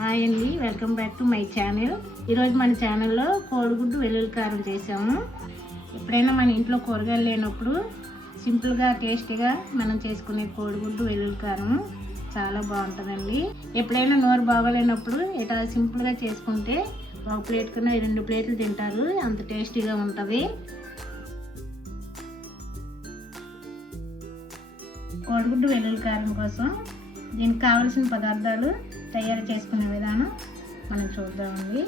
Hi అండి, welcome back to my channel. ఈరోజు మన ఛానల్లో కోడిగుడ్డు వెల్లుల్లి కారం చేసాము. ఎప్పుడైనా మన ఇంట్లో కూరగాయలు లేనప్పుడు సింపుల్గా టేస్టీగా మనం చేసుకునే కోడిగుడ్డు వెల్లుల్లి కారం చాలా బాగుంటుందండి. ఎప్పుడైనా నోరు బాగోలేనప్పుడు ఇట్లా సింపుల్గా చేసుకుంటే ఒక ప్లేట్ కన్నా 2 ప్లేట్లు తింటారు, అంత టేస్టీగా ఉంటుంది. కోడిగుడ్డు వెల్లుల్లి కారం కోసం దీనికి కావలసిన పదార్థాలు తయారు చేసుకునే విధానం మనం చూద్దామండి.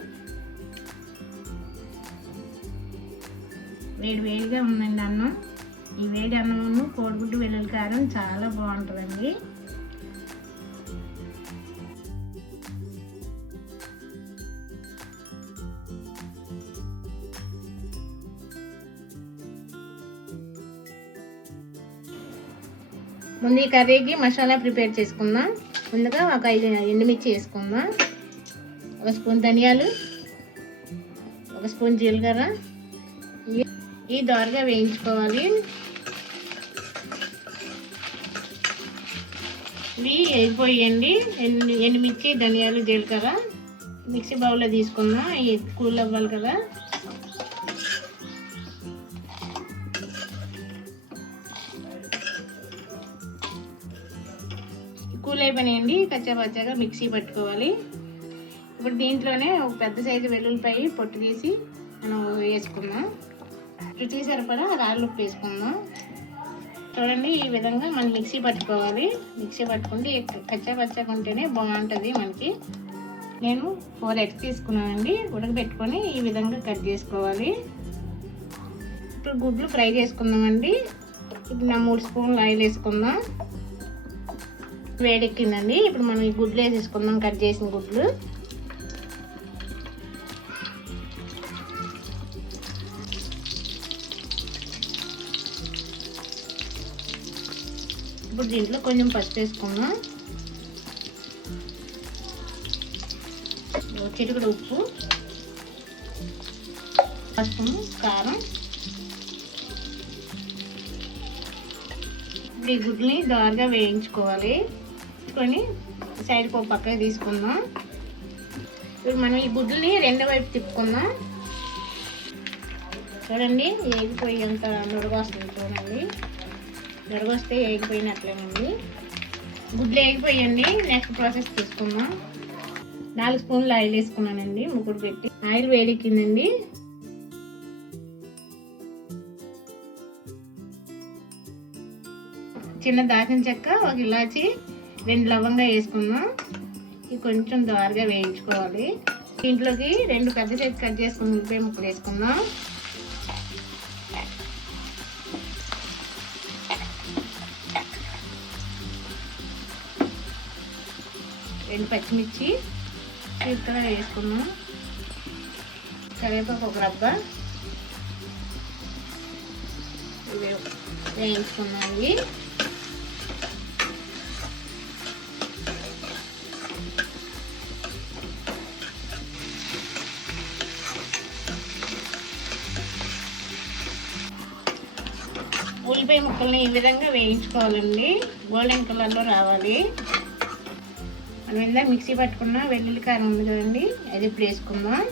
వేడిగా ఉందండి అన్నం. ఈ వేడి అన్నము కోడిగుడ్డు వెల్లుల్లి కారం చాలా బాగుంటుందండి. ముందు ఈ కర్రీకి మసాలా ప్రిపేర్ చేసుకుందాం. ముందుగా ఒక 5 ఎండుమిర్చి వేసుకుందాం, 1 స్పూన్ ధనియాలు, 1 స్పూన్ జీలకర్ర. ఈ దోరగా వేయించుకోవాలి. ఇవి వేగిపోయండి. ఎండుమిర్చి, ధనియాలు, జీలకర్ర మిక్సీ బౌల్లో తీసుకుందాం. ఇవి కూల్ అవ్వాలి కదా. కూల్ అయిపోయినాయండి. కచ్చాపచ్చాగా మిక్సీ పట్టుకోవాలి. ఇప్పుడు దీంట్లోనే ఒక పెద్ద సైజు వెల్లుల్లిపాయ పొట్టు తీసి మనం వేసుకుందాం. రుచికి సరిపడా రాళ్ళు ఉప్పు వేసుకుందాం. చూడండి, ఈ విధంగా మనం మిక్సీ పట్టుకోవాలి. మిక్సీ పట్టుకుంటే కచ్చాపచ్చాగా ఉంటేనే బాగుంటుంది మనకి. నేను 4 ఎగ్స్ తీసుకున్నానండి. ఉడకబెట్టుకొని ఈ విధంగా కట్ చేసుకోవాలి. ఇప్పుడు గుడ్లు ఫ్రై చేసుకుందామండి. ఇప్పుడు నా 3 స్పూన్లు ఆయిల్ వేసుకుందాం. వేడెక్కిందండి. ఇప్పుడు మనం ఈ గుడ్లు వేసేసుకుందాం, కట్ చేసిన గుడ్లు. ఇప్పుడు దీంట్లో కొంచెం పసుపు వేసుకుందాం, చిటికెడు ఉప్పు, పసుపు, కారం. ఇప్పుడు ఈ గుడ్లని దోరగా వేయించుకోవాలి. సైడ్కి ఒక పక్కకి తీసుకుందాం. ఇప్పుడు మనం ఈ గుడ్లని 2 వైపు తిప్పుకుందాం. చూడండి, ఏగిపోయి అంత నురగొస్తుంది. చూడండి, నురగొస్తే ఏగిపోయినట్లేనండి. గుడ్లు ఏగిపోయండి. నెక్స్ట్ ప్రాసెస్ తీసుకుందాం. 4 స్పూన్లు ఆయిల్ వేసుకున్నానండి. ముగ్గురు పెట్టి ఆయిల్ వేడెక్కిందండి. చిన్న దాచిన చెక్క, 1 ఇలాచి, 2 లవంగా వేసుకుందాం. ఇవి కొంచెం దోరగా వేయించుకోవాలి. దీంట్లోకి 2 పెద్ద సైజు కట్ చేసుకుని ఉల్లిపాయ ముక్కలు వేసుకుందాం. రెండు పచ్చిమిర్చి చీరకలా వేసుకుందాం. కరివేపాకు ఒక రబ్బ వేయించుకున్నాయి. ఉల్లిపాయ ముక్కల్ని ఈ విధంగా వేయించుకోవాలండి. గోల్డెన్ కలర్లో రావాలి. మనం ఇందాక మిక్సీ పట్టుకున్న వెల్లుల్లి కారం ఉంది కదండి, అది ఇప్పుడు వేసుకుందాం.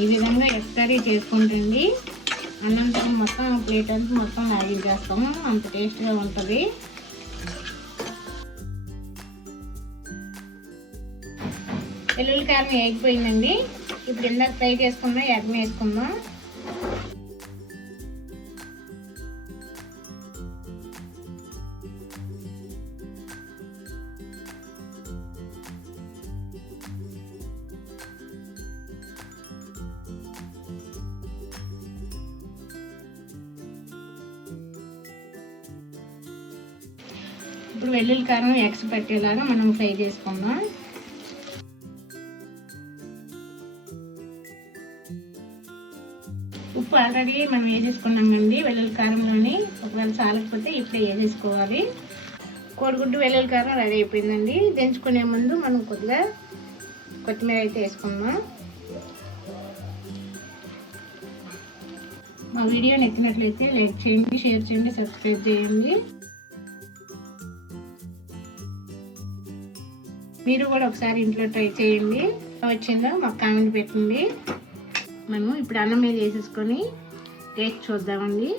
ఈ విధంగా ఎక్కడీ చేసుకుంటుంది. అన్నంతో మొత్తం ప్లేట్ అంతా మొత్తం ఆయిల్ చేస్తాము, అంత టేస్ట్గా ఉంటుంది. వెల్లుల్లి కారం వేగిపోయిందండి. ఇప్పుడు ఇందాక ఫ్రై చేసుకున్న ఎగ్ వేసుకుందాం. ఇప్పుడు వెల్లుల్లి కారం ఎగ్స్ పట్టేలాగా మనం ఫ్రై చేసుకుందాం. ఉప్పు ఆల్రెడీ మనం వేసేసుకున్నామండి వెల్లుల్లి కారంలోని. ఒకవేళ చాలకపోతే ఇప్పుడే వేసేసుకోవాలి. కోడిగుడ్డు వెల్లుల్లి కారం రెడీ అయిపోయిందండి. దించుకునే ముందు మనం కొద్దిగా కొత్తిమీర అయితే వేసుకుందాం. మా వీడియో నచ్చినట్లయితే లైక్ చేయండి, షేర్ చేయండి, సబ్స్క్రైబ్ చేయండి. మీరు కూడా ఒకసారి ఇంట్లో ట్రై చేయండి. వచ్చిందో మాకు కామెంట్ పెట్టండి. మనం ఇప్పుడు అన్నం మీద వేసేసుకొని టేస్ట్ చూద్దామండి.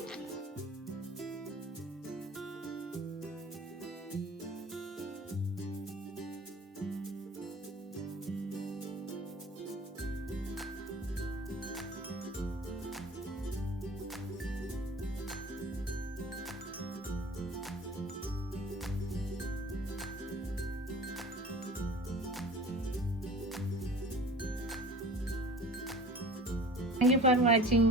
Thank you for watching.